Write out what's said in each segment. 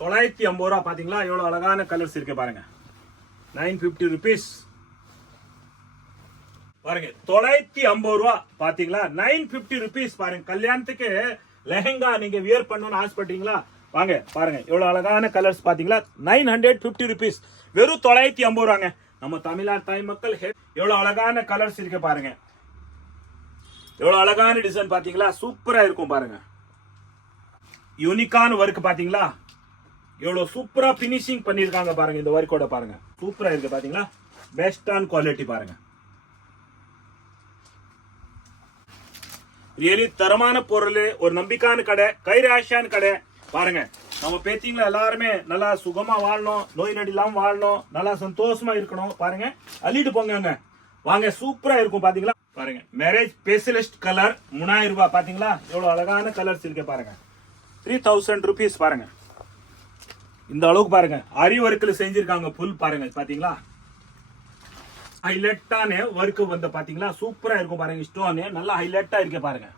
950 ரூபா பாத்தீங்களா எவ்வளவு அழகான கலர்ஸ் இருக்கு பாருங்க 950 rupees பாருங்க 950 ரூபா பாத்தீங்களா 950 rupees பாருங்க கல்யாணத்துக்கு லெஹங்கா நீங்க வியர் பண்ணனும்னு ஆசைப்பட்டீங்களா வாங்க பாருங்க எவ்வளவு அழகான கலர்ஸ் பாத்தீங்களா 950 rupees வெறும் 950 ரூபாங்க நம்ம தமிழ்நாடு தாய் மக்கள் எவ்வளவு அழகான கலர்ஸ் இருக்கு பாருங்க எவ்வளவு அழகான டிசைன் பாத்தீங்களா சூப்பரா இருக்கும் பாருங்க யூனிக்கான வர்க் பாத்தீங்களா எவ்வளவு சூப்பரா பினிஷிங் பண்ணிருக்காங்க பாருங்க இந்த வர்க்கோட பாருங்க சூப்பரா இருக்கு பாத்தீங்களா பெஸ்டான குவாலிட்டி பாருங்க ரியலி தரமான பொருள் ஒரு நம்பிக்கையான கடை கைராசியான கடை பாருங்க நம்ம பேத்திங்களா எல்லாருமே நல்லா சுகமா வாழணும் நோய் நொடி இல்லாம வாழணும் நல்லா சந்தோஷமா இருக்கணும் பாருங்க அள்ளிட்டு போங்க வாங்க சூப்பரா இருக்கும் பாத்தீங்களா பாருங்க மேரேஜ் ஸ்பெஷலிஸ்ட் கலர் 3000 ரூபாய் பாத்தீங்களா எவ்வளவு அழகான கலர்ஸ் இருக்கு பாருங்க 3000 rupees பாருங்க இந்த அளவுக்கு பாருங்க அரி ஒர்க்ல செஞ்சிருக்காங்க புல் பாருங்க பாத்தீங்களா ஹைலைட்டான ஒர்க் வந்து பாத்தீங்களா சூப்பரா இருக்கும் பாருங்க ஸ்டோன் நல்லா ஹைலைட்டா இருக்கு பாருங்க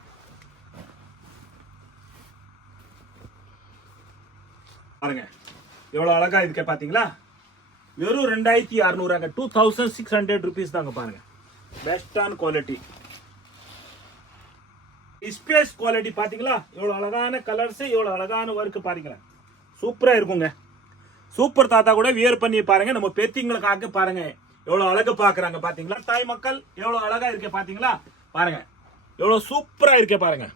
பாருங்க எவ்வளவு அழகா இருக்கு பாத்தீங்களா வெறும் 2600 2600 rupees தாங்க பாருங்க பெஸ்டான குவாலிட்டி ஸ்பேஸ் குவாலிட்டி பாத்தீங்களா எவ்வளவு அழகான கலர்ஸ் எவ்வளவு அழகான ஒர்க் பாருங்க சூப்பரா இருக்குங்க சூப்பர் தாத்தா கூட வியர் பண்ணி பாருங்க நம்ம பேத்திங்களுக்காக பாருங்க எவ்வளவு அழகு பாக்குறாங்க பாத்தீங்களா தாய் மக்கள் எவ்வளவு அழகா இருக்கு பாத்தீங்களா பாருங்க எவ்வளவு சூப்பரா இருக்கு பாருங்க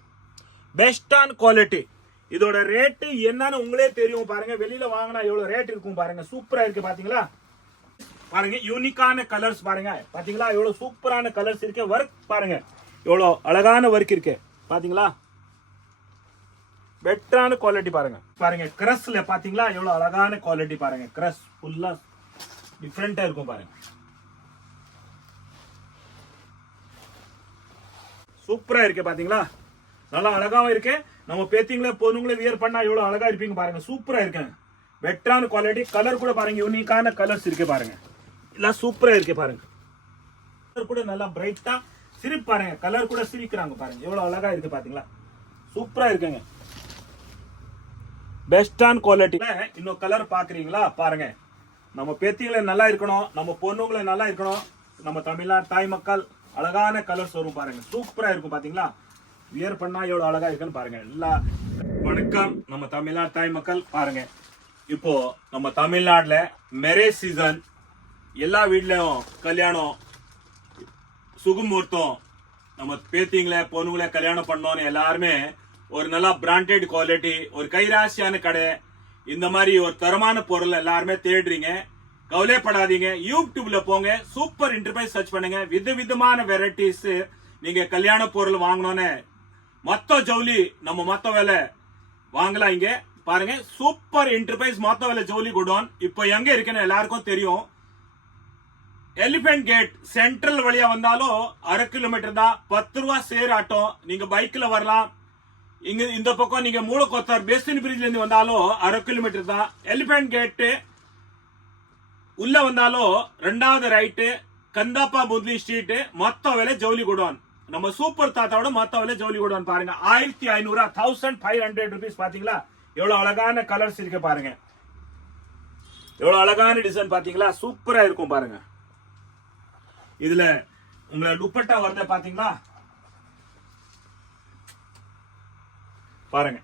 பெஸ்டான குவாலிட்டி இதோட ரேட் என்னன்னு உங்களே தெரியும் பாருங்க வெளியில வாங்கினா எவ்வளவு ரேட் இருக்கும் பாருங்க சூப்பரா இருக்கு பாத்தீங்களா பாருங்க யூனிக்கான கலர்ஸ் பாருங்க பாத்தீங்களா எவ்வளவு சூப்பரான கலர்ஸ் இருக்கு வர்க் பாருங்க எவ்வளவு அழகான வர்க் இருக்கு பாத்தீங்களா பெட்டரான குவாலிட்டி பாருங்க பாருங்க கிரஸ்ல பாத்தீங்களா எவ்வளவு அழகான குவாலிட்டி பாருங்க கிரஸ் ஃபுல்லா டிஃபரெண்டா இருக்கும் பாருங்க சூப்பரா இருக்கு பாத்தீங்களா நல்லா அழகாவும் இருக்கு நம்ம பேத்திங்களே பொண்ணுங்களே வியர் பண்ணா எவ்வளவு அழகா இருப்பீங்க பாருங்க சூப்பரா இருக்கு பெட்டரான குவாலிட்டி கலர் கூட பாருங்க யூனிக்கான கலர்ஸ் இருக்கு பாருங்க எல்லாம் சூப்பரா இருக்கு பாருங்க கலர் கூட நல்லா பிரைட்டா சிரிப்பு பாருங்க கலர் கூட சிரிக்கிறாங்க பாருங்க எவ்வளவு அழகா இருக்கு பாத்தீங்களா சூப்பரா இருக்குங்க பெஸ்டான குவாலிட்டி இன்னும் கலர் பாக்குறீங்களா பாருங்க நம்ம பேத்திகளை நல்லா இருக்கணும் நம்ம பொண்ணுங்களை நல்லா இருக்கணும் நம்ம தமிழ்நாடு தாய் மக்கள் அழகான கலர்ஸ் வரும் பாருங்க சூப்பரா இருக்கும் பாத்தீங்களா வியர் பண்ணா எவ்வளவு அழகா இருக்குன்னு பாருங்க எல்லா வணக்கம் நம்ம தமிழ்நாடு தாய் மக்கள் பாருங்க இப்போ நம்ம தமிழ்நாட்டுல மேரேஜ் சீசன் எல்லா வீட்லயும் கல்யாணம் சுகுமுகூர்த்தம் நம்ம பேத்திங்களே பொண்ணுங்களே கல்யாணம் பண்ணோன்னு எல்லாருமே ஒரு நல்லா பிராண்டட் குவாலிட்டி ஒரு கைராசியான கடை இந்த மாதிரி ஒரு தரமான பொருள் எல்லாருமே தேடுறீங்க கவலைப்படாதீங்க யூடியூப்ல போங்க சூப்பர் என்டர்பிரைஸ் சர்ச் பண்ணுங்க விதவிதமான வெரைட்டிஸ் நீங்க கல்யாண பொருள் வாங்கணும்னு மொத்த ஜவுளி நம்ம மொத்த விலை வாங்கலாம் இங்க பாருங்க சூப்பர் என்டர்பிரைஸ் மொத்த விலை ஜவுளி குடோன் இப்போ எங்க இருக்குன்னு எல்லாருக்கும் தெரியும் எலிபென்ட் கேட் சென்ட்ரல் வழியா வந்தாலும் 1/2 கிலோமீட்டர் தான் 10 ரூபா சேர் ஆட்டோ நீங்க பைக்ல வரலாம் இங்க இந்த பக்கம் நீங்க மூலக்கொத்தர் பேஸ்டின் பிரிட்ஜ்ல இருந்து வந்தாலும் 1/2 கிலோமீட்டர் தான் எலிபென்ட் கேட் உள்ள வந்தாலும் 2வது ரைட்டு கந்தாப்பா முத்லி ஸ்ட்ரீட் மொத்த விலை ஜவுளி குடோன் நம்ம சூப்பர் தாத்தாவோட மொத்த விலை ஜவுளி குடோன் பாருங்க 1500 1500 rupees பாத்தீங்களா எவ்வளவு அழகான கலர்ஸ் இருக்கு பாருங்க எவ்வளவு அழகான டிசைன் பாத்தீங்களா சூப்பரா இருக்கும் பாருங்க இதுல உங்களை துப்பட்டா வரத பாத்தீங்களா பாருங்க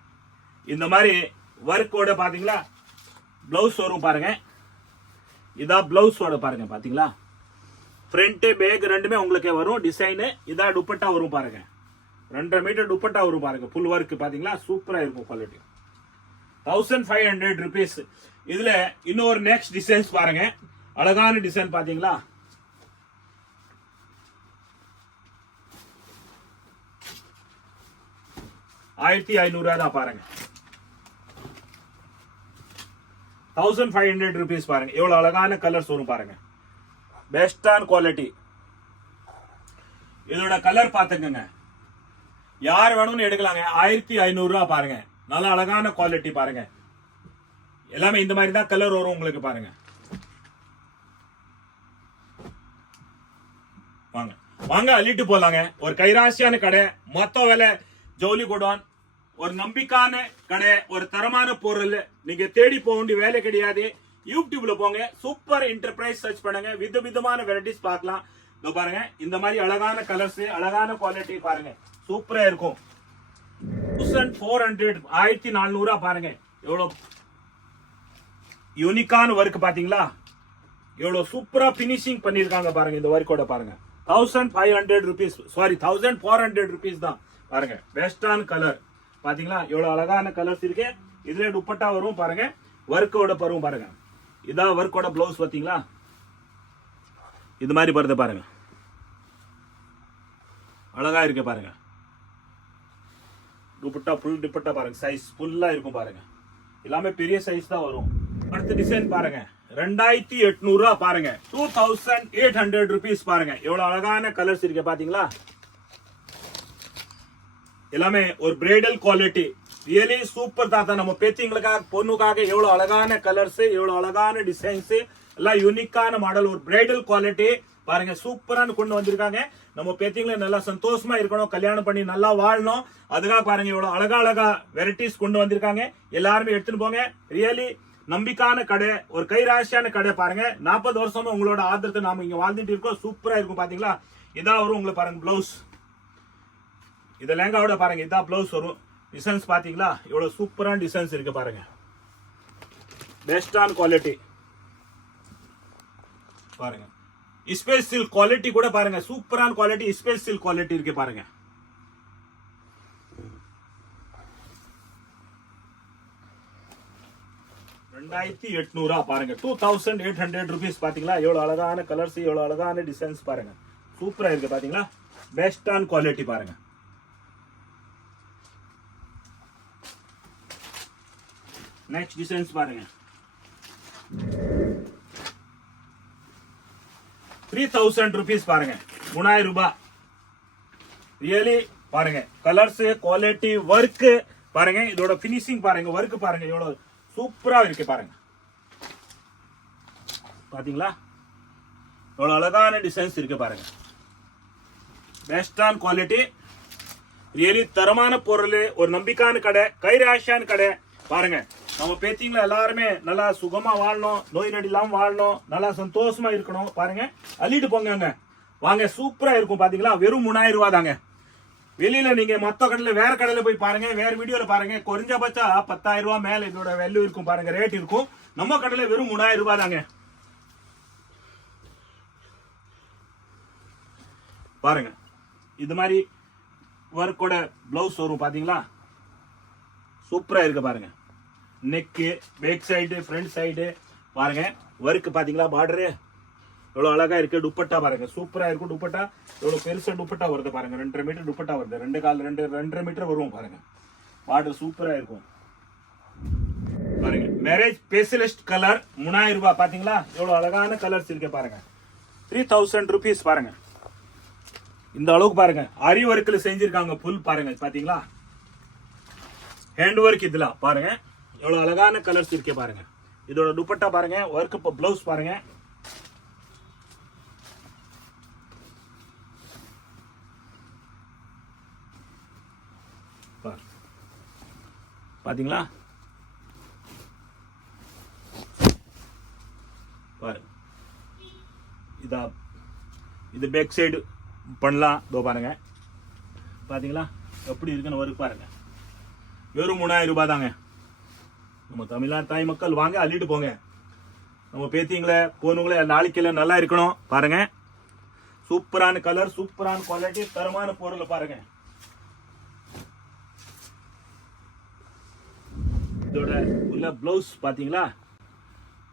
இந்த மாதிரி வர்க்கோட பாத்தீங்களா பிளவுஸ் வரும் பாருங்க இதான் பிளவுஸோட பாருங்க பாத்தீங்களா ஃப்ரண்ட் பேக் ரெண்டுமே உங்களுக்கு வரும் டிசைன் இதான் துப்பட்டா வரும் பாருங்க 2.5 மீட்டர் துப்பட்டா வரும் பாருங்க ஃபுல் ஒர்க் பாத்தீங்களா சூப்பரா இருக்கும் குவாலிட்டி 1500 rupees இதுல இன்னொரு நெக்ஸ்ட் டிசைன்ஸ் பாருங்க அழகான டிசைன் பாத்தீங்களா ₹1500 தான் பாருங்க 1500 rupees பாருங்க எவ்வளவு அழகான கலர்ஸ் வரும் பாருங்க பெஸ்டான குவாலிட்டி இதோட கலர் பாத்துக்கங்க யார் வேணும்னு எடுக்கலாங்க 1500 பாருங்க நல்ல அழகான குவாலிட்டி பாருங்க எல்லாமே இந்த மாதிரி தான் கலர் வரும் உங்களுக்கு பாருங்க வாங்க வாங்க அள்ளிட்டு போலாங்க ஒரு கைராசியான கடை மொத்த விலை ஜவுளி குடோன் ஒரு நம்பிக்கையான கடை, ஒரு தரமான பொருள், நீங்க தேடி போக வேண்டிய வேலை கிடையாது. யூடியூப்ல போங்க, சூப்பர் என்டர்பிரைஸ் சர்ச் பண்ணுங்க, விதவிதமான வெரைட்டிஸ் பார்க்கலாம். இதோ பாருங்க, இந்த மாதிரி அழகான கலர்ஸ், அழகான குவாலிட்டி பாருங்க, சூப்பரா இருக்கும். 1400 1400 பாருங்க, எவ்வளவு யூனிக்கான ஒர்க் பாத்தீங்களா, எவ்வளவு சூப்பரா பினிஷிங் பண்ணிருக்காங்க பாருங்க. இந்த ஒர்க்கோட பாருங்க 1500 rupees, சாரி 1400 rupees தான் பாருங்க. வெஸ்டர்ன் கலர் பாத்தீங்களா, எவ்வளவு அழகான கலர்ஸ் இருக்கு. இதுல துப்பட்டா வரும் பாருங்க, ஒர்க்கோட பருவம் பாருங்க. இதான் ஒர்க்கோட பிளவுஸ் பாத்தீங்களா, இது மாதிரி வருது பாருங்க, அழகா இருக்கு பாருங்க. துப்பட்டா ஃபுல் துப்பட்டா பாருங்க, சைஸ் ஃபுல்லா இருக்கும் பாருங்க, எல்லாமே பெரிய சைஸ் தான் வரும். அடுத்த டிசைன் பாருங்க, 2800 பாருங்க, 2800 rupees பாருங்க. எவ்வளவு அழகான கலர்ஸ் இருக்கு பாத்தீங்களா, எல்லாமே ஒரு பிரைடல் குவாலிட்டி, ரியலி சூப்பர் தாத்தா. நம்ம பேத்திங்களுக்காக பொண்ணுக்காக எவ்வளவு அழகான கலர்ஸ், எவ்வளவு அழகான டிசைன்ஸ், எல்லாம் யூனிக்கான மாடல், ஒரு பிரைடல் குவாலிட்டி பாருங்க, சூப்பரான கொண்டு வந்திருக்காங்க. நம்ம பேத்திங்களை நல்லா சந்தோஷமா இருக்கணும், கல்யாணம் பண்ணி நல்லா வாழணும், அதுக்காக பாருங்க எவ்வளவு அழகா அழகா வெரைட்டிஸ் கொண்டு வந்திருக்காங்க. எல்லாருமே எடுத்துட்டு போங்க. ரியலி நம்பிக்கையான கடை, ஒரு கைராசியான கடை பாருங்க. 40 வருஷமா உங்களோட ஆதரத்தை நாம இங்க வாழ்ந்துட்டு இருக்கோம். சூப்பரா இருக்கும் பாத்தீங்களா. இதான் வரும் உங்களுக்கு பாருங்க பிளவுஸ், இது லெங்காவோட பாருங்க, இதான் பிளவுஸ் வரும். டிசைன்ஸ் பாத்தீங்களா, எவ்வளவு சூப்பரான டிசைன்ஸ் இருக்கு பாருங்க, பெஸ்டான குவாலிட்டி பாருங்க. ஸ்பேஸ் சில்க் குவாலிட்டி கூட பாருங்க, சூப்பரான குவாலிட்டி, ஸ்பேஸ் சில்க் குவாலிட்டி இருக்கு பாருங்க. $2800 பாருங்க, 2800 rupees பாத்தீங்களா. எவ்வளவு அழகான கலர்ஸ், எவ்வளவு அழகான டிசைன்ஸ் பாருங்க, சூப்பரா இருக்கு பாத்தீங்களா. பெஸ்டான குவாலிட்டி பாருங்க. நெக்ஸ்ட் டிசைன்ஸ் பாருங்க, 3000 rupees பாருங்க, 3000 ரூபாய். ரியலி பாருங்க, கலர்ஸ், குவாலிட்டி, ஒர்க் பாருங்க, இதோட பினிஷிங் பாருங்க, ஒர்க் பாருங்க, எவ்வளவு சூப்பரா இருக்கு பாருங்க. பாத்தீங்களா, எவ்வளவு அழகான டிசைன்ஸ் இருக்கு பாருங்க. பெஸ்டான குவாலிட்டி, ரியலி தரமான பொருள், ஒரு நம்பிக்கையான கடை, கைராசியான கடை பாருங்க. நம்ம பேத்திங்களா எல்லாருமே நல்லா சுகமா வாழணும், நோய் நொடி இல்லாம வாழணும், நல்லா சந்தோஷமா இருக்கணும் பாருங்க. அள்ளிட்டு போங்க வாங்க, சூப்பரா இருக்கும் பாத்தீங்களா. வெறும் 3000 ரூபாய் தாங்க. வெளியில நீங்க மொத்த கடையில வேற கடையில போய் பாருங்க, வேற வீடியோல பாருங்க, குறைஞ்சபட்சம் 10,000 ரூபாய் மேல இதோட வேல்யூ இருக்கும் பாருங்க, ரேட் இருக்கும். நம்ம கடையில வெறும் 3000 ரூபாய் தாங்க பாருங்க. இது மாதிரி ஒர்க்கோட பிளவுஸ் வரும் பாத்தீங்களா, சூப்பரா இருக்கு பாருங்க. Neck, back side, front side பாருங்க, ஒர்க் பாத்தீங்களா, பார்டரு எவ்வளவு அழகா இருக்கு. துப்பட்டா பாருங்க, சூப்பரா இருக்கும். துப்பட்டா எவ்வளவு பெருசா துப்பட்டா வருது பாருங்க, 2.5 மீட்டர் துப்பட்டா வருது, 2.5 மீட்டர் வரும் பாருங்க. பார்டர் சூப்பரா இருக்கும் பாருங்க. மேரேஜ் ஸ்பெஷலிஸ்ட் கலர் 3000 ரூபாய் பாத்தீங்களா, எவ்வளவு அழகான கலர்ஸ் இருக்கு பாருங்க. 3000 rupees பாருங்க. இந்த அளவுக்கு பாருங்க, அரி ஒர்க்ல செஞ்சிருக்காங்க புல் பாருங்க, பாத்தீங்களா. ஹேண்ட் ஒர்க் இதுல பாருங்க, எவ்வளவு அழகான கலர்ஸ் இருக்கே பாருங்க. இதோட துப்பட்டா பாருங்க, ஒர்க் பிளவுஸ் பாருங்க, பாத்தீங்களா. பாருங்க, இதா இது பேக் சைடு பண்ணலாம். இதோ பாருங்க, பாத்தீங்களா எப்படி இருக்குன்னு ஒர்க் பாருங்க. வெறும் 3000 ரூபாய் தாங்க. நம்ம தமிழ்நாடு தாய் மக்கள் வாங்க, அள்ளிட்டு போங்க. நம்ம பேத்திங்களே பொண்ணுங்களே நாளைக்கு நல்லா இருக்கணும் பாருங்க. சூப்பரான கலர், சூப்பரான குவாலிட்டி, தரமான பொருள் பாருங்க. இதோட உள்ள பிளவுஸ் பாத்தீங்களா,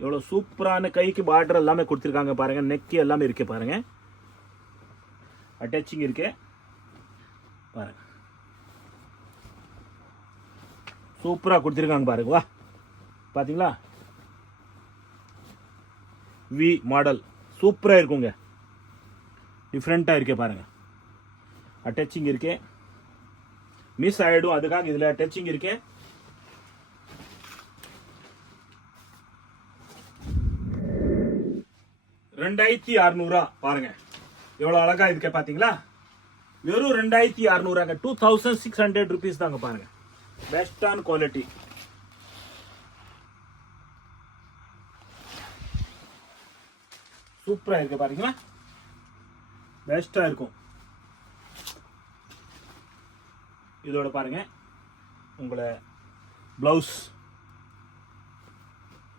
எவ்வளவு சூப்பரான, கைக்கு பார்டர் எல்லாமே கொடுத்திருக்காங்க பாருங்க, நெக் எல்லாமே இருக்கு பாருங்க, அட்டாச்சிங் இருக்கு பாருங்க, சூப்பரா கொடுத்திருக்காங்க பாருங்க. வா பாத்தீங்களா, வி மாடல் சூப்பரா இருக்குங்க, டிஃப்ரெண்டா இருக்கு பாருங்க. அட்டாச்சிங் இருக்கு, மிஸ் ஆயிடும், அதுக்காக இதுல அட்டாச்சிங் இருக்கு. $2600 பாருங்க, எவ்வளவு அழகா இருக்கு பாத்தீங்களா. வெறும் 2600, 2600 rupees தாங்க பாருங்க. பெஸ்டான குவாலிட்டி. சூப்பரா இருக்கு பாருங்களா, பெஸ்டா இருக்கும். இதோட பாருங்க உங்களை பிளவுஸ்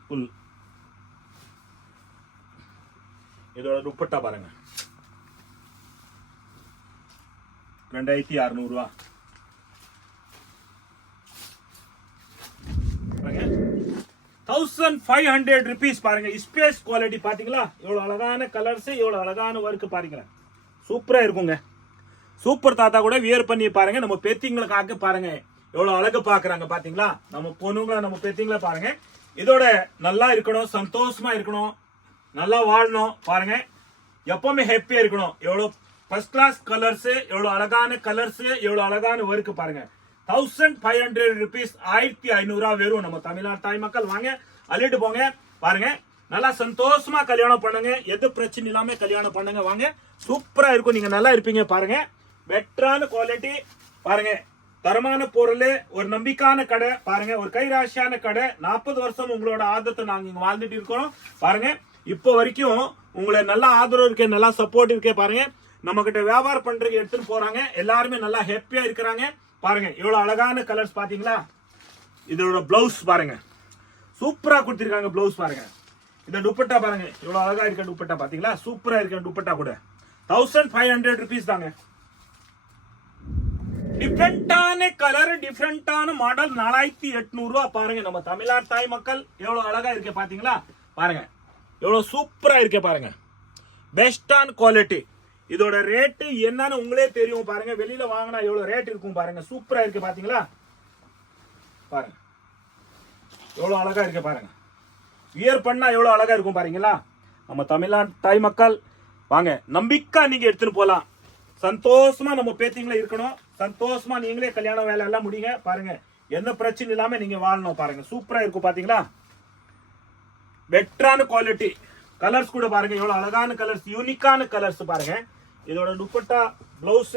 ஃபுல், இதோட துப்பட்டா பாருங்க 2600 ரூபா. 1500 rupees பாருங்க. ஸ்பேஸ் குவாலிட்டி பாத்தீங்களா, எவ்வளவு அழகான கலர்ஸ், எவ்வளவு அழகான ஒர்க் பாருங்க, சூப்பரா இருக்குங்க. சூப்பர் தாத்தா கூட வியர் பண்ணி பாருங்க. நம்ம பேத்திங்களுக்காக பாருங்க எவ்வளவு அழகு பாக்குறாங்க பாத்தீங்களா. நம்ம பொண்ணுங்களை நம்ம பேத்திங்களை பாருங்க. இதோட நல்லா இருக்கணும், சந்தோஷமா இருக்கணும், நல்லா வாழணும் பாருங்க, எப்பவுமே ஹாப்பியா இருக்கணும். எவ்வளவு ஃபர்ஸ்ட் கிளாஸ் கலர்ஸ், எவ்வளவு அழகான கலர்ஸ், எவ்வளவு அழகான ஒர்க் பாருங்க. 1500 rupees, 1500 ரூபா வெறும். நம்ம தமிழ்நாடு தாய் மக்கள் வாங்க, அள்ளிட்டு போங்க பாருங்க. நல்லா சந்தோஷமா கல்யாணம் பண்ணுங்க, எது பிரச்சனை இல்லாம கல்யாணம் பண்ணுங்க வாங்க. சூப்பரா இருக்கும், நீங்க நல்லா இருப்பீங்க பாருங்க. பெட்டரான குவாலிட்டி பாருங்க, தரமான பொருள், ஒரு நம்பிக்கையான கடை பாருங்க, ஒரு கைராசியான கடை. 40 வருஷம் உங்களோட ஆதரத்தை நாங்க இங்க வாழ்ந்துட்டு இருக்கோம் பாருங்க. இப்போ வரைக்கும் உங்களை நல்லா ஆதரவு இருக்கே, நல்லா சப்போர்ட் இருக்கே பாருங்க. நம்ம கிட்ட வியாபாரம் பண்றதுக்கு எடுத்துட்டு போறாங்க, எல்லாருமே நல்லா ஹாப்பியா இருக்கிறாங்க பாருங்க. எவ்வளவு அழகான கலர்ஸ் பாத்தீங்களா. இதோட பிளவுஸ் பாருங்க, சூப்பரா கொடுத்திருக்காங்க பிளவுஸ் பாருங்க. இந்த துப்பட்டா பாருங்க, எவ்வளவு அழகா இருக்க துப்பட்டா பாத்தீங்களா, சூப்பரா இருக்க துப்பட்டா கூட 1500 rupees தாங்க. டிஃப்ரெண்டான கலர், டிஃப்ரெண்டான மாடல், 4800 ரூபா பாருங்க. நம்ம தமிழ்நாடு தாய் மக்கள் எவ்வளவு அழகா இருக்க பாத்தீங்களா பாருங்க, எவ்வளவு சூப்பரா இருக்க பாருங்க, பெஸ்டான குவாலிட்டி. இதோட ரேட்டு என்னன்னு உங்களே தெரியும் பாருங்க, வெளியில வாங்கினா எவ்வளவு ரேட் இருக்கும் பாருங்க. சூப்பரா இருக்கு பாத்தீங்களா பாருங்க, எவ்வளவு அழகா இருக்கு பாருங்க. வியர் பண்ணா எவ்வளவு அழகா இருக்கும் பாருங்களா. நம்ம தமிழ்நாடு தாய் மக்கள் வாங்க, நம்பிக்கை நீங்க எடுத்துட்டு போலாம். சந்தோஷமா நம்ம பேத்திங்களா இருக்கணும், சந்தோஷமா நீங்களே கல்யாணம் வேலை எல்லாம் முடியுங்க பாருங்க. எந்த பிரச்சனை இல்லாம நீங்க வாழணும் பாருங்க. சூப்பரா இருக்கும் பாத்தீங்களா, பெட்டரான குவாலிட்டி. கலர்ஸ் கூட பாருங்க, எவ்வளவு அழகான கலர்ஸ், யூனிக்கான கலர்ஸ் பாருங்க. இதோட துப்பட்டா, பிளவுஸ்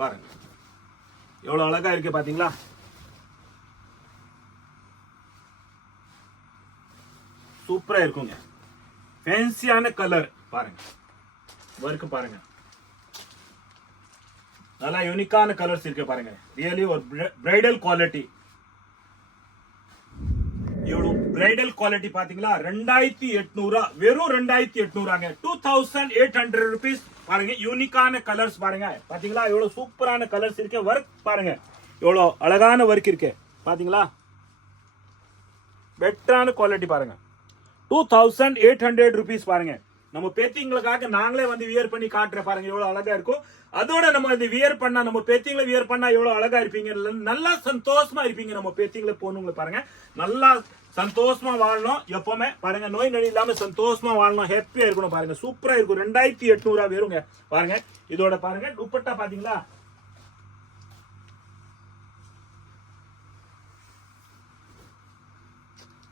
பாருங்க, எவ்வளவு அழகா இருக்கு பாத்தீங்களா. சூப்பரா இருக்குங்க, ஃபேன்சியான கலர் பாருங்க, ஒர்க் பாருங்க, நல்லா யூனிக்கான கலர்ஸ் இருக்கு பாருங்க. ரியலி ஒரு பிரைடல் குவாலிட்டி. இவ்வளவு பிரைடல் குவாலிட்டி பாத்தீங்களா, 2800 வெறும் 2800 2800 rupees பாருங்க. யூனிக்கான கலர்ஸ் பாருங்க பாத்தீங்களா, எவ்வளவு சூப்பரான கலர்ஸ் இருக்கு. ஒர்க் பாருங்க, எவ்வளவு அழகான ஒர்க் இருக்கு பாத்தீங்களா. பெட்டரான குவாலிட்டி பாருங்க, 2800 rupees பாருங்க. நம்ம பேத்திங்களுக்காக நாங்களே வந்து வியர் பண்ணி காட்டுற பாருங்க, எவ்வளவு அழகா இருக்கும். அதோட நம்ம இந்த வியர் பண்ணா, நம்ம பேத்திங்களை வியர் பண்ணா எவ்வளவு அழகா இருப்பீங்க, நல்லா சந்தோஷமா இருப்பீங்க. நம்ம பேத்திங்களை போனுங்களை பாருங்க, நல்லா சந்தோஷமா வாழணும் எப்பவுமே பாருங்க, நோய் நொடி இல்லாம சந்தோஷமா வாழணும், ஹாப்பியா இருக்கணும் பாருங்க. சூப்பரா இருக்கும், 2800 வெறுங்க பாருங்க. இதோட பாருங்க துப்பட்டா பாத்தீங்களா,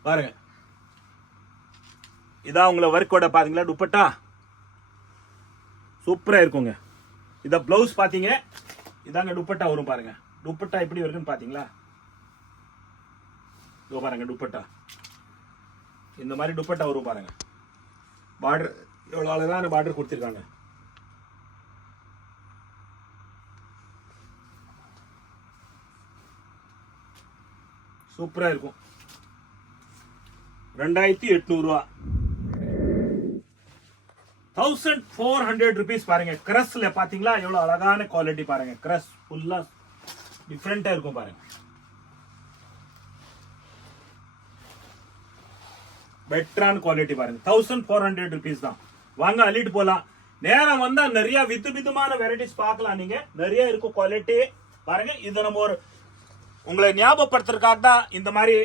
பாருங்க. இதான் உங்களை ஒர்க்கோட பாத்தீங்களா துப்பட்டா, சூப்பரா இருக்குங்க. இத பிளவுஸ் பாத்தீங்க, இதாங்க துப்பட்டா வரும் பாருங்க. துப்பட்டா எப்படி வருதுன்னு பாத்தீங்களா, இதோ பாருங்க துப்பட்டா, இந்த மாதிரி துப்பட்டா வரும் பாருங்க. பார்டர் எவ்வளவு அழகான பார்டர் கொடுத்திருக்காங்க. சூப்பரா இருக்கும், 2800 ரூபா. 1400 rupees பாருங்க. கிரஸ்ல பாத்தீங்களா, எவ்வளவு அழகான குவாலிட்டி பாருங்க. கிரஸ் ஃபுல்லா டிஃபரெண்டா இருக்கும் பாருங்க, பெட்டரான குவாலிட்டி பாருங்க. 1400 rupees தான். வாங்க அள்ளிட்டு போலாம். நேரம் வந்தா நிறைய விதமான வெரைட்டிஸ் பார்க்கலாம். நீங்க நிறைய இருக்கும் குவாலிட்டி பாருங்க. இது நம்ம ஒரு உங்களை ஞாபகப்படுத்துறதுக்காக தான் இந்த மாதிரி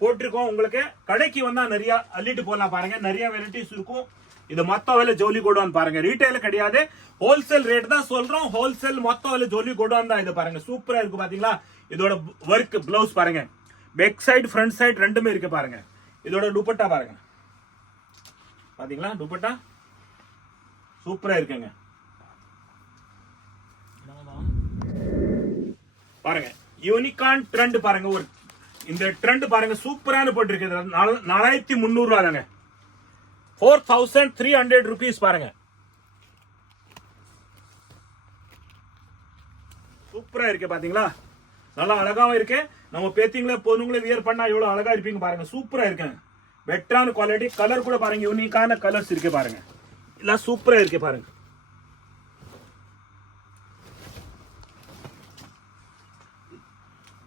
போட்டிருக்கோம். உங்களுக்கு கடைக்கு வந்தா நிறைய அள்ளிட்டு போலாம் பாருங்க, நிறைய வெரைட்டிஸ் இருக்கும். இது மொத்த விலை ஜவுளி கோடான் பாருங்க, ரீட்டைல் கிடையாது, ஹோல்சேல் ரேட் தான் சொல்றோம். ஹோல்சேல் மொத்த விலை ஜவுளி கோடான் தான். இது பாருங்க, சூப்பரா இருக்கு பாத்தீங்களா. இதோட ஒர்க் பிளவுஸ் பாருங்க, பேக் சைடு ஃப்ரண்ட் சைடு ரெண்டுமே இருக்கு பாருங்க. இதோட துப்பட்டா பாருங்க, பாத்தீங்களா? துப்பட்டா சூப்பரா இருக்குங்க பாருங்க. யூனிகான் ட்ரெண்ட் பாருங்க, ஒரு இந்த ட்ரெண்ட் பாருங்க சூப்பரான போட்டிருக்கு. 4300 ரூபா தாங்க, 4300 rupees பாருங்க. சூப்பரா இருக்கு பாத்தீங்களா? நல்லா அழகாவும் இருக்கு. நம்ம பேத்திங்களே பொண்ணுங்களே வியர் பண்ணா எவ்வளவு அழகா இருப்பீங்க பாருங்க. சூப்பரா இருக்குங்க, பெட்டரான குவாலிட்டி. கலர் கூட பாருங்க, யூனிக்கான கலர்ஸ் இருக்கு பாருங்க. எல்லாம் சூப்பரா இருக்கு பாருங்க.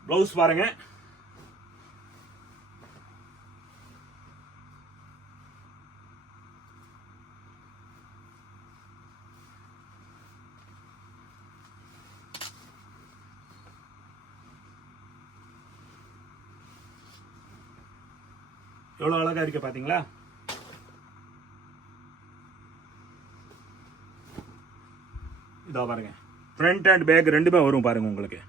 பிளவுஸ் பாருங்க, எவ்வளவு அழகா இருக்கு பாத்தீங்களா? இதோ பாருங்க, ஃப்ரண்ட் அண்ட் பேக் ரெண்டுமே வரும் பாருங்க உங்களுக்கு.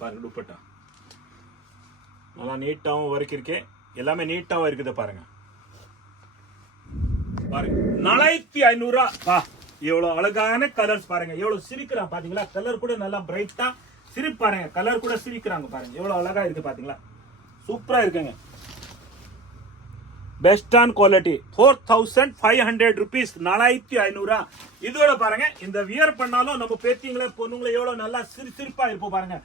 பாருங்க துப்பட்டா நல்லா நீட்டாவும் ஒர்க் இருக்கு, எல்லாமே நீட்டாவும் இருக்குது பாருங்க. பாருங்க 4500 ரூபா. எவ்வளவு அழகான கலர்ஸ் பாருங்க, எவ்வளவு சிரிக்கிறான் பாத்தீங்களா? கலர் கூட நல்லா பிரைட்டா சிரிப்பு பாருங்க, கலர் கூட சிரிக்கிறாங்க பாருங்க. எவ்வளவு அழகா இருக்கு பாத்தீங்களா? சூப்பரா இருக்குங்க, பெஸ்டான குவாலிட்டி. 4500 rupees, 4500 ரூபா. இதோட பாருங்க, இந்த வியர் பண்ணாலும் நம்ம பேத்திங்களே பொண்ணுங்களே எவ்வளவு நல்லா சிரிப்பா இருப்போம் பாருங்க.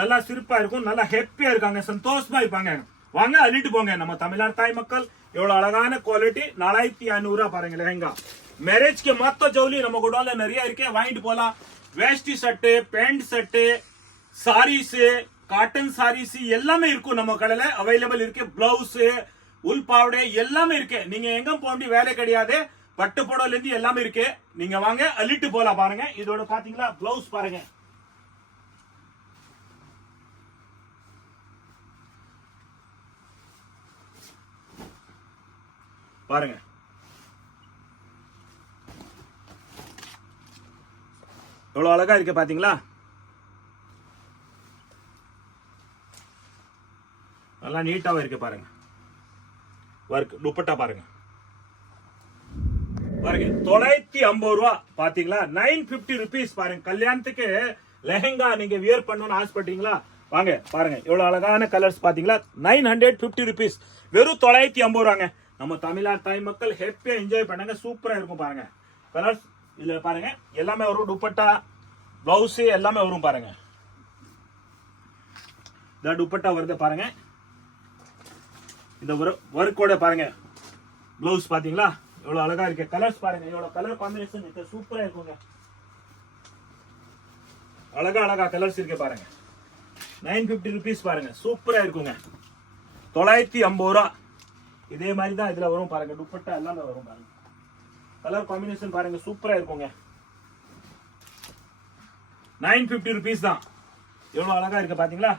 நல்லா சிரிப்பா இருக்கும், நல்லா ஹாப்பியா இருக்காங்க, சந்தோஷமா இருப்பாங்க. வாங்க அள்ளிட்டு போங்க. நம்ம தமிழ்நாடு தாய் மக்கள் எவ்வளவு அழகான குவாலிட்டி. 4500 ரூபா பாருங்க. லெஹங்கா மேரேஜ்க்கு மொத்த ஜவுளி நம்ம கூட நிறைய இருக்கு, வாங்கிட்டு போலாம். வேஷ்டி set, pant set, saris, cotton saris எல்லாமே இருக்கும் நம்ம கடையில அவைலபிள் இருக்கு. பிளவுஸ், உள் பாவடை எல்லாமே இருக்கு. நீங்க எங்க போக வேண்டிய வேலை கிடையாது, பட்டு புடவைல இருந்து எல்லாமே இருக்கு. நீங்க வாங்க அள்ளிட்டு போலாம் பாருங்க. இதோட பாத்தீங்களா பிளவுஸ் பாருங்க, பாருங்க எவ்வளவு அழகா இருக்கு பாத்தீங்களா? நல்லா நீட்டாவும் இருக்கு பாருங்க. ஒர்க் துப்பட்டா பாருங்க, பாருங்க 950 ரூபா பாத்தீங்களா? 950 rupees பாருங்க. கல்யாணத்துக்கு லெஹங்கா நீங்க வியர் பண்ணணும்னு ஆசைப்பட்டீங்களா? வாங்க பாருங்க, எவ்வளவு அழகான கலர்ஸ் பாத்தீங்களா? 950 rupees, வெறும் 950 ரூபாங்க. நம்ம தமிழ்நாடு தாய் மக்கள் ஹாப்பியா என்ஜாய் பண்ணுங்க. சூப்பரா இருக்கும் பாருங்க. கலர்ஸ் இதுல பாருங்க எல்லாமே வரும், துப்பட்டா, பிளவுஸ் எல்லாமே வரும் பாருங்க. இந்த துப்பட்டா வருது பாருங்க. இந்த ஒர்க்கோட பாருங்க பிளவுஸ் பாத்தீங்களா? எவ்வளவு அழகா இருக்கு. கலர்ஸ் பாருங்க, எவ்வளவு கலர் காம்பினேஷன் இருக்கு, சூப்பரா இருக்குங்க. அழகா அழகா கலர்ஸ் இருக்கு பாருங்க. 950 rupees பாருங்க, சூப்பரா இருக்குங்க. 950 ரூபா. இதே மாதிரி தான் இதுல வரும் பாருங்க. துப்பட்டா எல்லாமே வரும் பாருங்க. கலர் காம்பினேஷன் பாருங்க, சூப்பரா இருக்குங்க. 950 rupees தான். எவ்வளவு அழகா இருக்கு பாத்தீங்களா?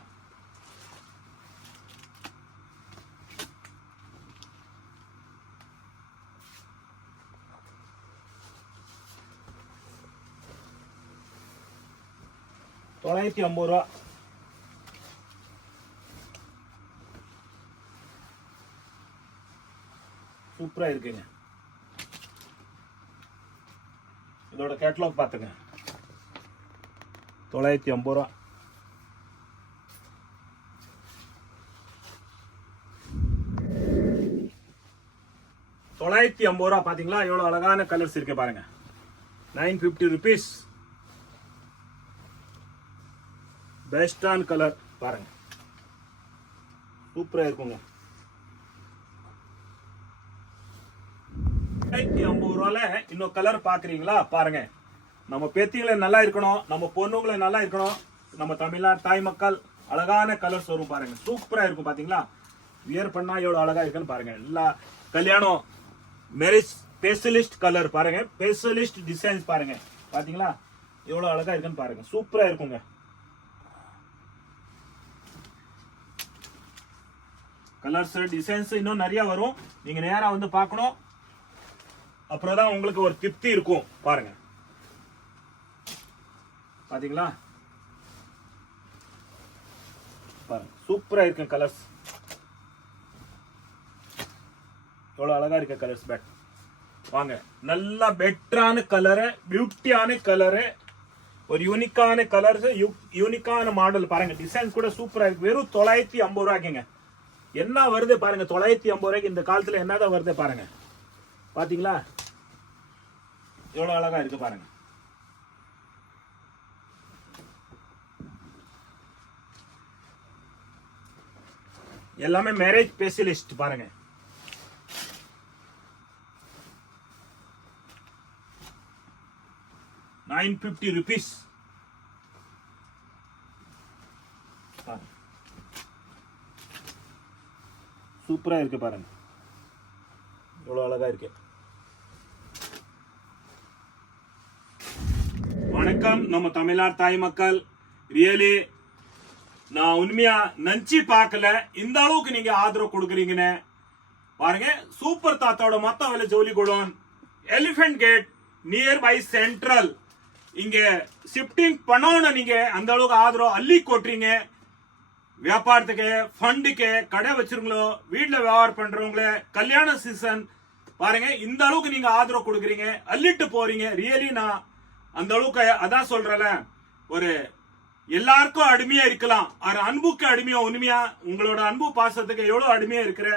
$950. சூப்பரா இருக்குங்க. இதோட கேட்டலாக் பாத்துங்க. 950 ரூபா. $950 பாத்தீங்களா? எவ்வளவு அழகான கலர்ஸ் இருக்கு பாருங்க. 950 rupees. பெஸ்டான கலர் பாருங்க, சூப்பரா இருக்குங்க. 950 ரூபால இன்னும் கலர் பாக்குறீங்களா? பாருங்க. நம்ம பேத்திகளை நல்லா இருக்கணும், நம்ம பொண்ணுங்களை நல்லா இருக்கணும். நம்ம தமிழ்நாடு தாய் மக்கள் அழகான கலர்ஸ் வரும் பாருங்க. சூப்பரா இருக்கும் பாத்தீங்களா? வியர் பண்ணா எவ்வளவு அழகா இருக்குன்னு பாருங்க. எல்லா கல்யாணம் மேரேஜ் ஸ்பெஷலிஸ்ட் கலர் பாருங்க, ஸ்பெஷலிஸ்ட் டிசைன்ஸ் பாருங்க. பாத்தீங்களா எவ்வளவு அழகா இருக்குன்னு பாருங்க. சூப்பரா இருக்குங்க. கலர்ஸ் டிசைன்ஸ் இன்னும் நிறைய வரும். நீங்க நேரா வந்து பார்க்கணும். அப்புறம் தான் உங்களுக்கு ஒரு திருப்தி இருக்கும். பாருங்க, பாத்தீங்களா? பாருங்க, சூப்பரா இருக்கு கலர்ஸ். எவ்வளவு அழகா இருக்கு கலர்ஸ். பேட் வாங்க, நல்லா பெட்டரான கலரு, பியூட்டியான கலரு, ஒரு யூனிக்கான கலர்ஸ், யூனிக்கான மாடல். பாருங்க, டிசைன்ஸ் கூட சூப்பரா இருக்கு. வெறும் 950 ரூபாய்க்குங்க. என்ன வருது பாருங்க, 950 ரூபாய்க்கு இந்த காலத்துல என்னதான் வருது பாருங்க. பாத்தீங்களா எவ்வளவு அழகா இருக்கு பாருங்க. எல்லாமே மேரேஜ் ஸ்பெஷலிஸ்ட். பாருங்க, ₹950. சூப்பரா இருக்கு பாருங்க, எவ்வளவு அழகா இருக்கு. வணக்கம் நம்ம தமிழ்நாடு தாய் மக்கள். ரியலி நான் உண்மையா நஞ்சி பார்க்கல, இந்த அளவுக்கு நீங்க ஆதரவு கொடுக்குறீங்கன்னு. பாருங்க, சூப்பர் தாத்தாவோட மொத்த விலை ஜவுளி godown, Elephant Gate, near by Central. இங்க ஷிஃப்டிங் பண்ணணும். நீங்க அந்த அளவுக்கு ஆதரவு அள்ளி கொட்டுறீங்க. வியாபாரத்துக்கு, ஃபண்டுக்கு, கடை வச்சிருங்களோ, வீட்டுல வியாபாரம் பண்றவங்கள, கல்யாண சீசன், பாருங்க இந்த அளவுக்கு நீங்க ஆதரவு கொடுக்குறீங்க, அள்ளிட்டு போறீங்க. ரியலி நான் அந்த அளவுக்கு அதான் சொல்றேன், ஒரு எல்லாருக்கும் அடிமையா இருக்கலாம், அன்புக்கு அடிமையா. உண்மையா உங்களோட அன்பு பாசத்துக்கு எவ்வளவு அடிமையா இருக்கிற,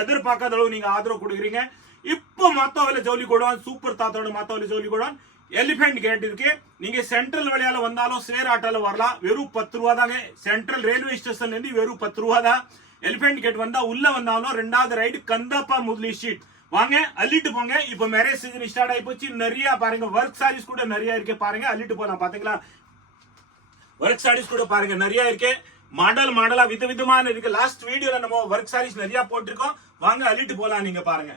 எதிர்பார்க்காத அளவு நீங்க ஆதரவு கொடுக்குறீங்க. இப்போ மொத்த விலை ஜவுளி கோடவுன், சூப்பர் தாத்தோட மொத்த விலை ஜவுளி கோடவுன், எலிபென்ட் கேட் இருக்கு. நீங்க சென்ட்ரல் வழியால வந்தாலும் சேர் ஆட்டோல வரலாம். வெறும் 10 ரூபா தாங்க. சென்ட்ரல் ரயில்வே ஸ்டேஷன்ல இருந்து வெறும் 10 ரூபா தான். எலிபென்ட் கேட் வந்தா உள்ள வந்தாலும் 2வது ரைடு கந்தப்பா முதலி ஸ்ட்ரீட். வாங்க, அள்ளிட்டு போங்க. இப்ப மேரேஜ் சீசன் ஸ்டார்ட் ஆகி போச்சு. நிறைய பாருங்க, ஒர்க் சாரீஸ் கூட நிறைய இருக்கு. பாருங்க, அள்ளிட்டு போலாம். பாத்தீங்களா, ஒர்க் சாரீஸ் கூட பாருங்க நிறைய இருக்கு. மாடலா விதவிதமான இருக்கு. லாஸ்ட் வீடியோல நம்ம ஒர்க் சாரீஸ் நிறைய போட்டிருக்கோம். வாங்க, அள்ளிட்டு போலாம். நீங்க பாருங்க.